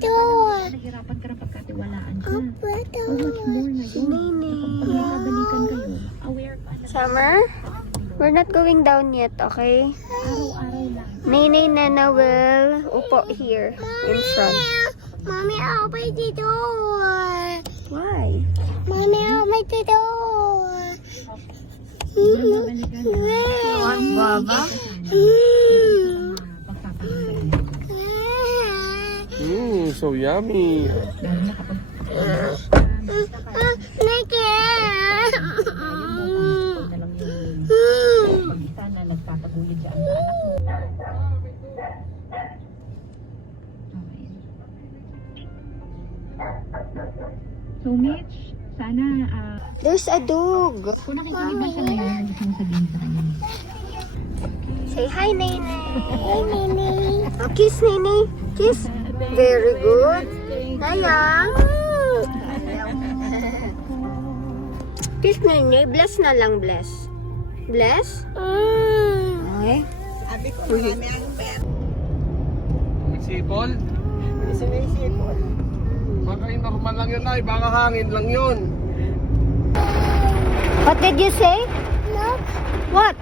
dito. Nahirapan ka na pagkatiwalaan ka. Opo, ito. How much more ngayon? Kapag nagkabalikan kayo, aware ka na. Summer, we're not going down yet, okay? Araw-araw lang. Nainay Nana will upo here in front. Mommy, open the door. Why? Mommy, open the door. Nagkabalikan na. Ang baba? So yummy. Lalo na kapag na lang yung pag-isa na nagtataguyod siya ang anak mo. Okay. So Mitch, sana There's a dog. kung nakikinig ba siya ngayon, ano gusto mong sabihin sa kanya? Say hi, Nainay. Hey, Nini. Oh, kiss, Nainay. Kiss. Very good. Sayang. Kiss, Nainay. Bless na lang, bless. Bless? Okay. Sipol? Sipol. Baka yung normal lang yun ay, baka hangin lang yun. What did you say? Look, What?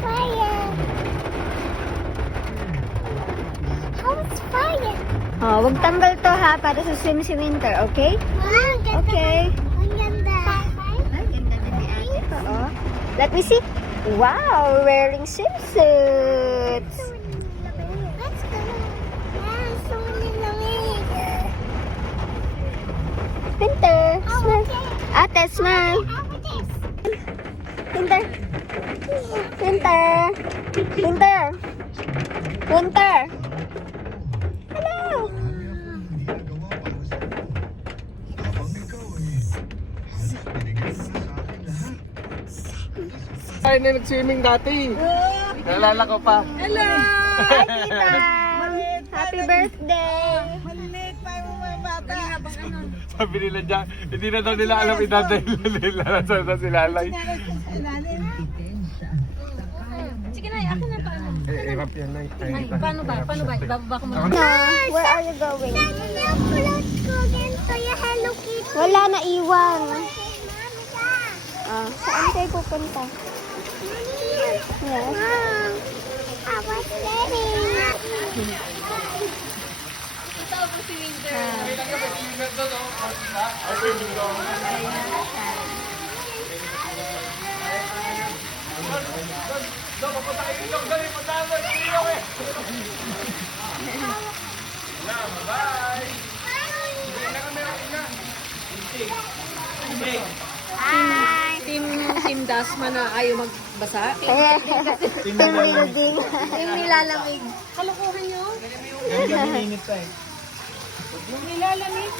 fire. How's fire? Oh, wag tanggal to ha, para sa swim si Winter, okay? Okay. Ang ganda. Ay, ganda na ni Ate pa, oh. Let me see. Wow, wearing swimsuits. Let's go. Yeah, so lamig. Winter, smile. Okay. Ate, smile. How about this? Winter. Winter. Winter. Winter. Hello. Ay, na nag-swimming dati. Nalala ko pa. Hello. Hi, Tita. Happy birthday. Sabi nila dyan, hindi na daw nila alam idadahil nila nasa na sila alay. Sige na, ako na paano? Hirap yan na. Paano ba? Paano ba? Ibababa ko muna. Where are you going? Kulot ko ganito yung Hello Kitty. Wala na iwan. Mami, Saan kayo pupunta? Yes. Mom, I was playing. Team Dasma na ayaw magbasa. Team building. Team nilalamig. Kalokohan nyo? Nilalamig.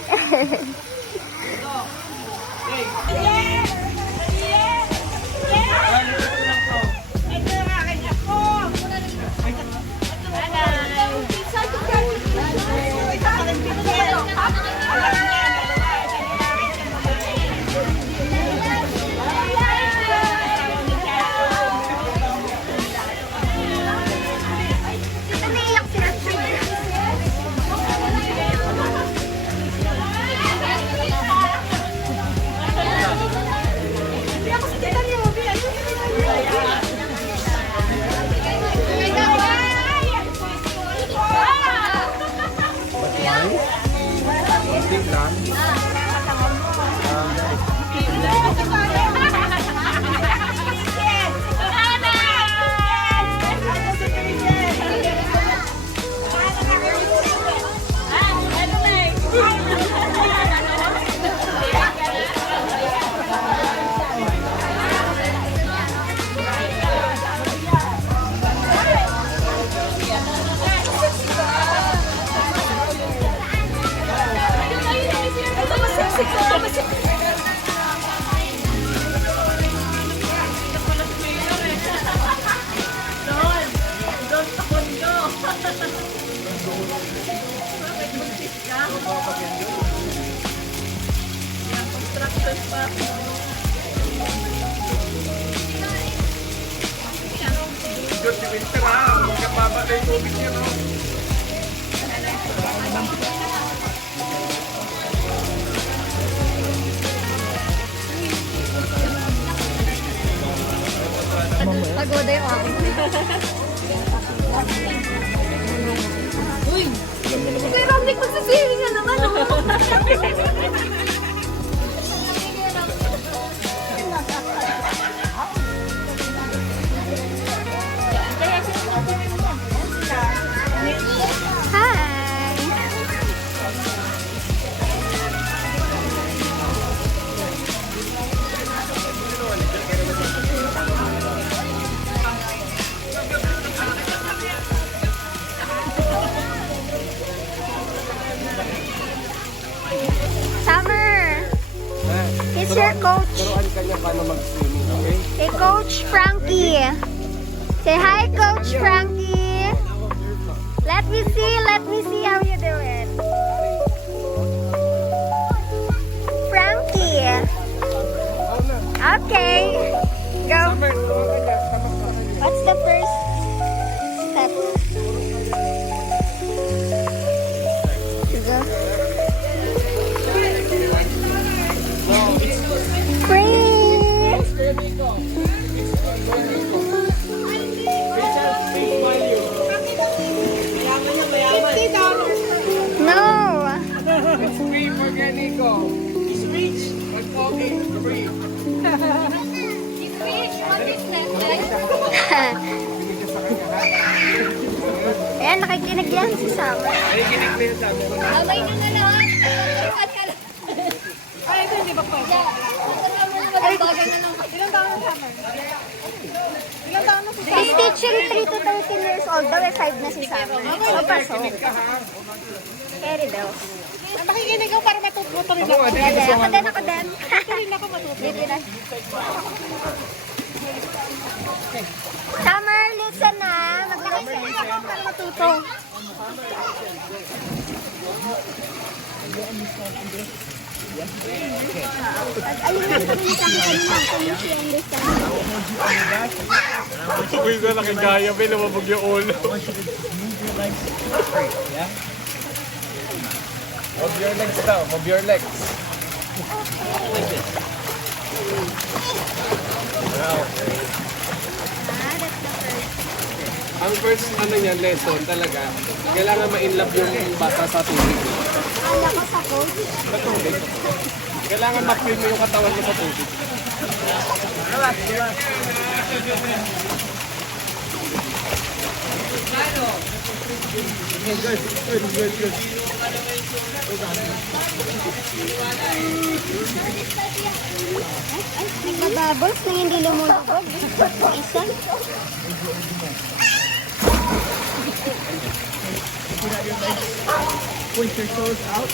Diyos, si Winter ha. Magkababa na yung tubig niya, no? Pagoda yung akin. Uy! Kuya Romnick, magsaswimming ka naman, oh! Summer! He's your coach. Turuan ka niya paano mag-swimming, okay? Hey, Coach Frankie. Say hi, Coach Frankie. Let me see how you do it. Frankie. Okay. Go. Summer, turuan ka niya. Tama ka niya. What's the first step? Go. Free. No. It's free for Nico. He's rich. But okay, free. Ayan, nakikinig yan si Summer. Ay, kinig na yun sa amin. Abay na nga lang. Ay, ito hindi ba pwede? Ay, bagay na lang. Ilang taon na Summer? Ilang taon na si Summer? He's teaching 3 to 13 years old. Daw, 5 na si Summer. So, paso. Carry daw. Makikinig ako para matuto rin ako. Ako din. Hindi ako matuto. Dito na. Summer, listen na. Mag-listen ako para matuto. Ayun na kami sa akin kanina. Kung siya understand. Uy, na nakagaya. May lumabog yung ulo. Move your legs daw. Move your legs. Wow. Ang first lesson talaga, kailangan ma-inlove yung bata sa tubig. Ala ko sa coach. Sa tubig. Kailangan ma-feel mo yung katawan mo sa tubig. Nagbababols na hindi lumulubog. Isa. Point your toes out.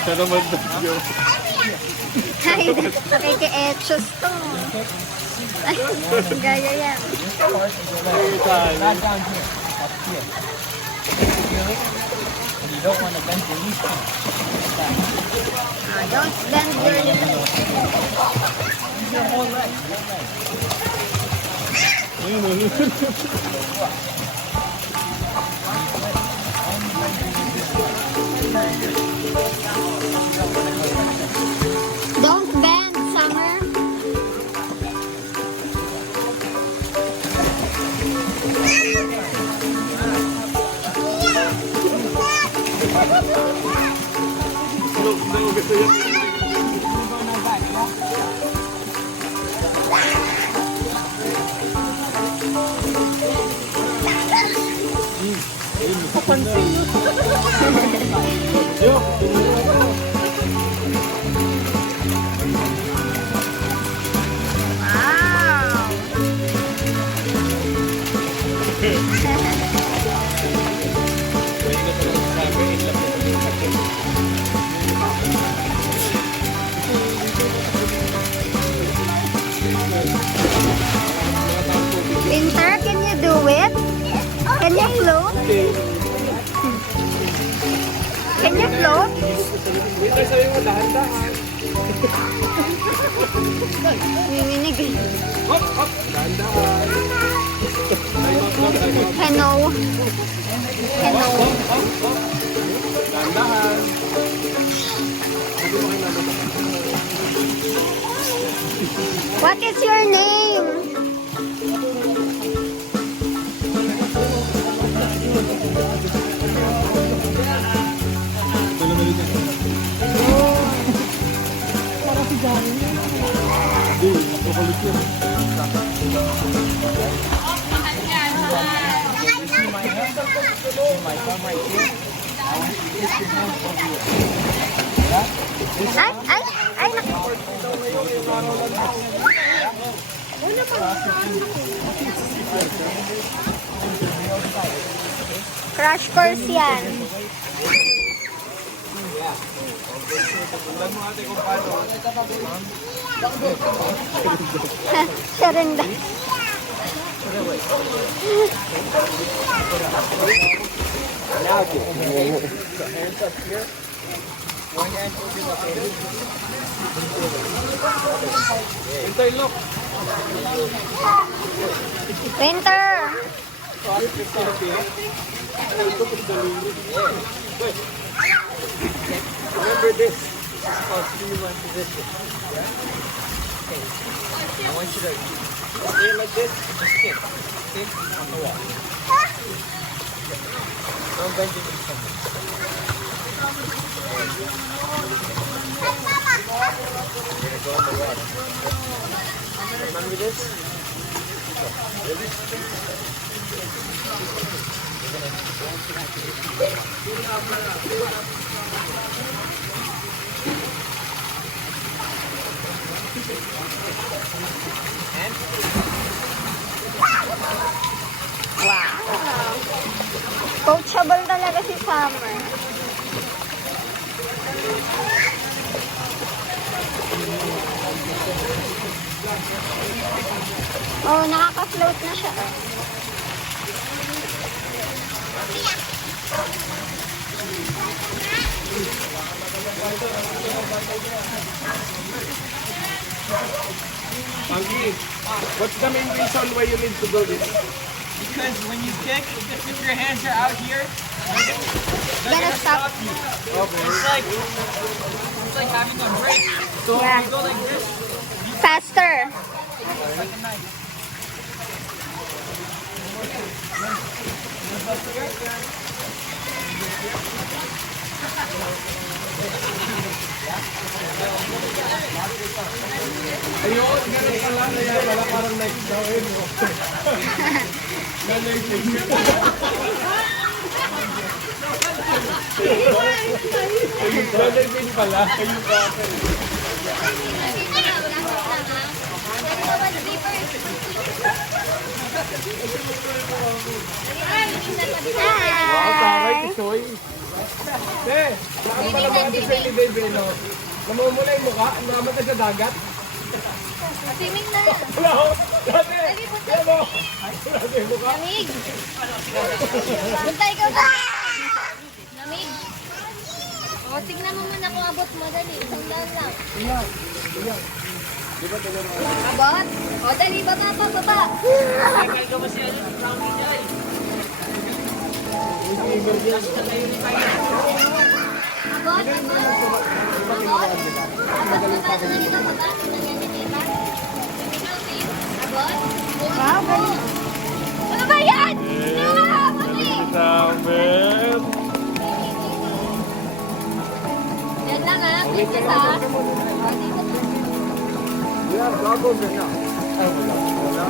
Siya naman video. Ay, nakiki-etchos to. Ay, gaya yan. Not down here. Up here. Feel it? And you don't want to bend your knees too much. Don't bend your knees. Your whole leg. Your leg. Don't bend, Summer. No, gusto yan. Winter, can you do it? Can you float? Can you float? Winter, sabi mo, dahan-dahan. Nanginig eh. Hop, hop. Dahan-dahan. Hello. Hello. Dahan-dahan. What is your name? Ay, naku. Crash course yan. Siya rin ba? Winter, look. Winter! Remember this. This is called 3-1 position. Yeah? Okay. I want you to stay like this. Just kick. Kick on the wall. Don't bend your knees. You're gonna go in the water. Remember this? Coachable talaga si Summer. Oh, nakaka-float na siya. Monkey, what's the main reason why you need to do this? Because when you kick, if your hands are out here, they're Gonna gonna stop. stop you. It's like having a break. So Yeah. you go like this. Faster. Like a knife. Ayun, ganun ka lang. Ayan, wala parang next daw eh. No? Ganun din pala. Ayun ka. Wow, taray, Tisoy. Saan pala ba ang Tisoy ni Bebe, no? Namumula yung mukha, namatay sa dagat. Swimming na. Wala ko. Dati. Ayan mo. Dati yung mukha. Lamig. Punta ikaw na. Lamig. O, tignan mo muna kung abot mo. Dali, isang daan lang. Abot? O, dali, baba pa, baba. Abot, abot. Abot. Abot mo tayo na dito, baba. Abot. Wow, galing. Ano ba yan? Ah, mali. Samet. Yan lang ha. Princess ha. O, dito. Yeah, goggles or not? Oh, wala.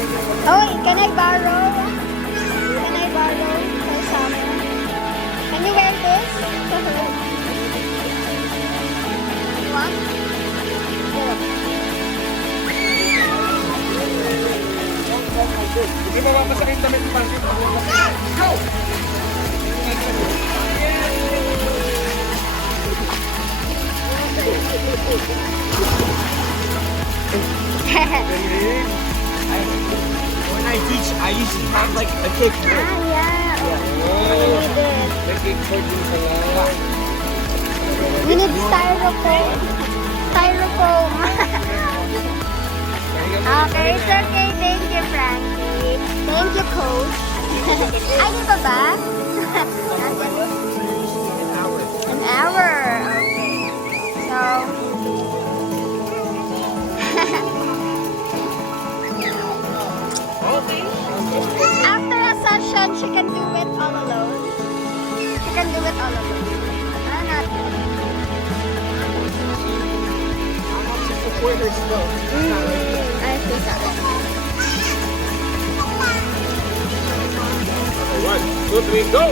Oh, can I borrow? Can I borrow for summer? Can you wear this? You want? Hindi mo mapasakit damit ng pangkit. Go! When I teach, I used to have like a kickboard. Yeah. We need it. May kickboard din sa lang. We need styrofoam. Styrofoam. Okay, it's okay. Thank you, Frankie. Thank you, Coach. Ay, di ba ba? An hour. Okay. So, after a session, she can do it all alone. She can do it all alone. Not Support her still. I think that. 1, 2, 3, go!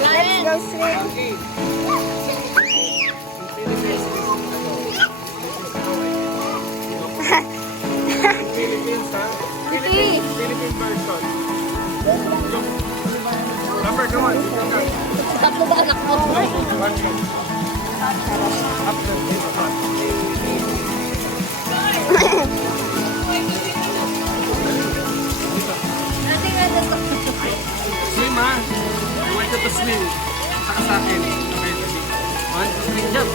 Let's go swim. Philippines, ha? Philippine version. Number, come on. Tatlo ba anak mo? Ate nga dito. Swim, ha? I want you to swim. Saka sa akin. Okay, 1, 2, 3, jump.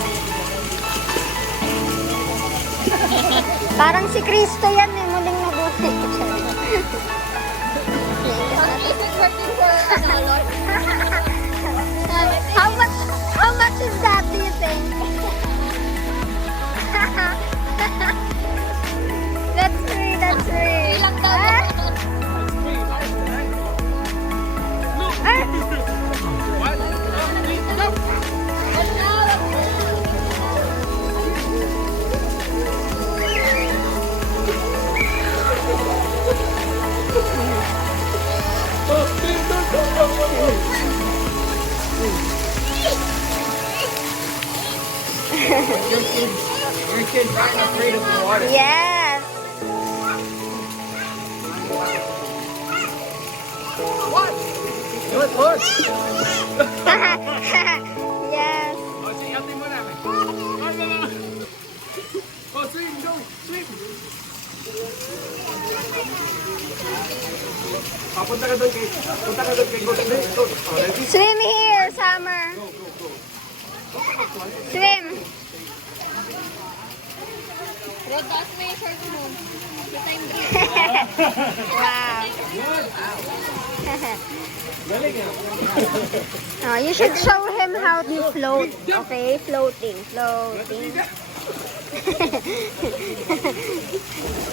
Parang si Cristo yan eh, muling nabuhay. Pag-ibig working for ano, Lord. How much is that, do you think? That's free, that's free. Ilang daw. What? Jump! Your kid right afraid of the water. Yes. What? Do it, push. Yes. Oh, sige, atin mo na. Oh, swim, go, swim. Punta ka doon kay Coach Nick. Coach, oh, ready? Swim here, Summer. Swim. Red, taas mo yung shirt mo. Kita yung dress. Wow. Galing ah. Oh, you should show him how to float. Okay, floating. Floating.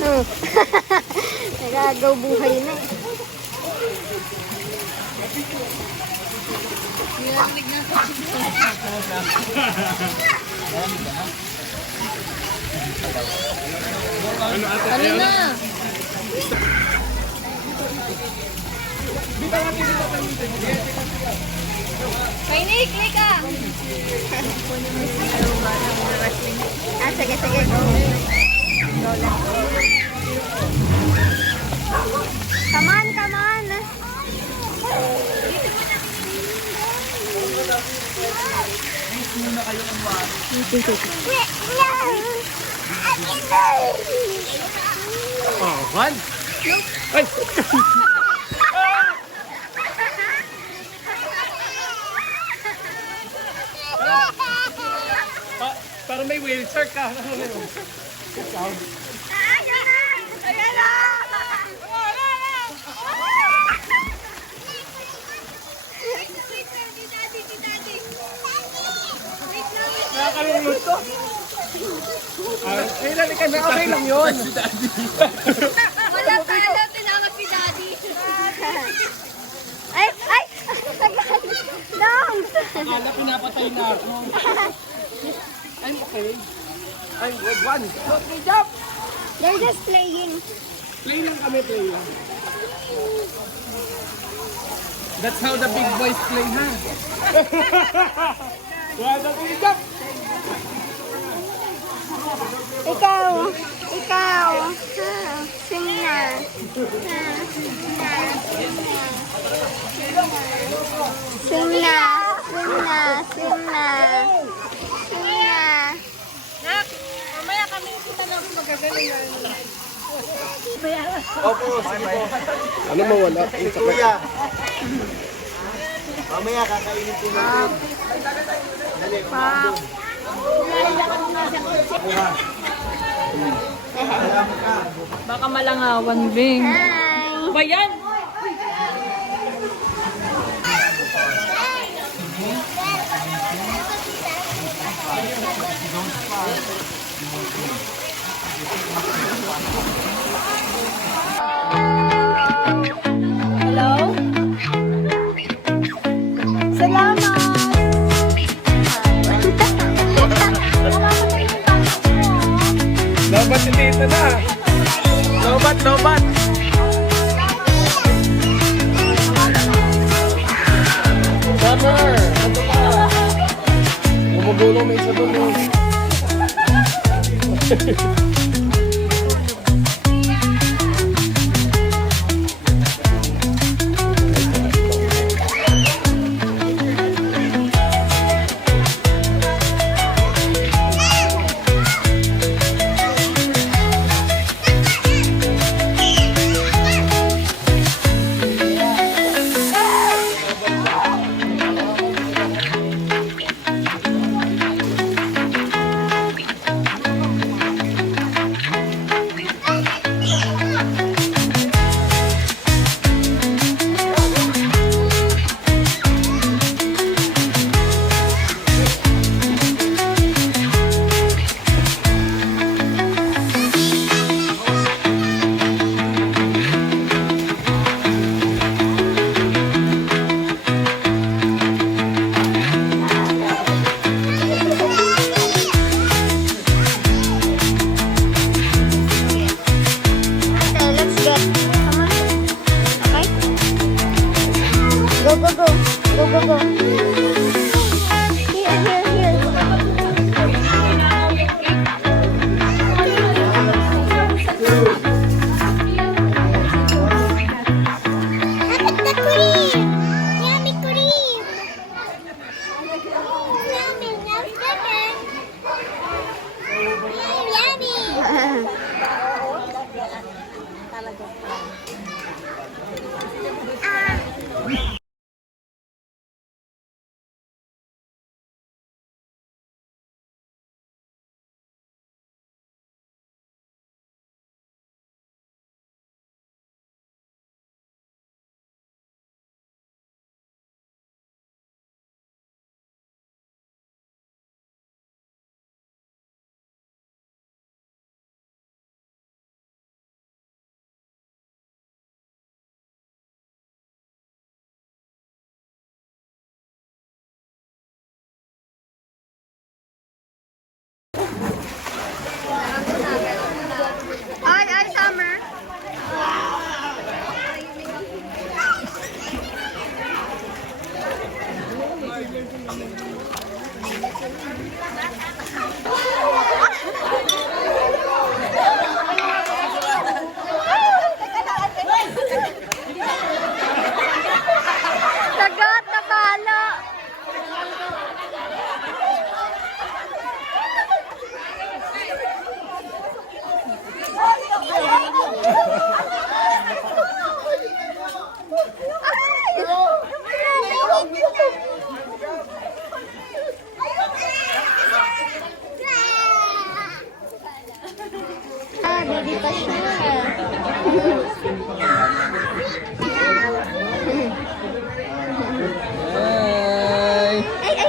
Oh. Nagagaw buhay na eh. Nilalamig na sa Ano na? May Nick ka! Ah, sige, sige. Go. Go, let's go. Come on, come on. Oh, one. Ay! Para may wheelchair ka. Nakakalulot ko. Ay, lalikan na. Okay lang yun. Wala pa alam, tinangat si Daddy. Ay, ay! Don't! Akala pinapatay na ako. I'm okay. I'm good. One. Okay, jump! They're just playing. Play lang kami, play lang. That's how the big boys play, ha? One, two, three, jump! Ikaw. Sing na. Sing na. Nak, mamaya kami kita na magagaling na. Opo, sige po. Ano mawala? Si Kuya. Mamaya kakainin po natin. Dali, kumando. Baka malangawan, Bing. Hi. Ba yan? Hello? Salamat! Lobat si Tita na. Lobat. Summer! Ano ka? Gumagulong may isa doon. Okay, let's get. Come on. Okay? Go. Here. Look at the cream. Yummy cream. Yummy. Hi, Summer. Lagot na balo. Baby pa siya. Hi! Ay.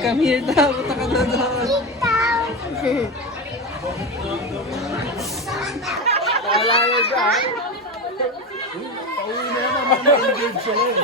Come here daw. Punta ka na doon. Naalala siya. Pauwi na naman. Mag-engage sila eh.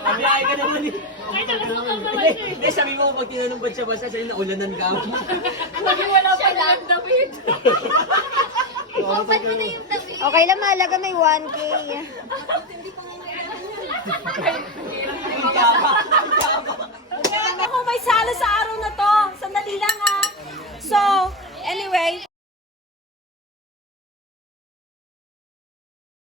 Kabiyahe ka naman eh. Hindi, sabi mo pag tinanong ba't siya basa, sabi naulanan ka. Sabi wala pa lang damit. Open mo na yung damit. Okay lang, mahalaga may 1K. Hindi pa nga ngayon. Punta ka.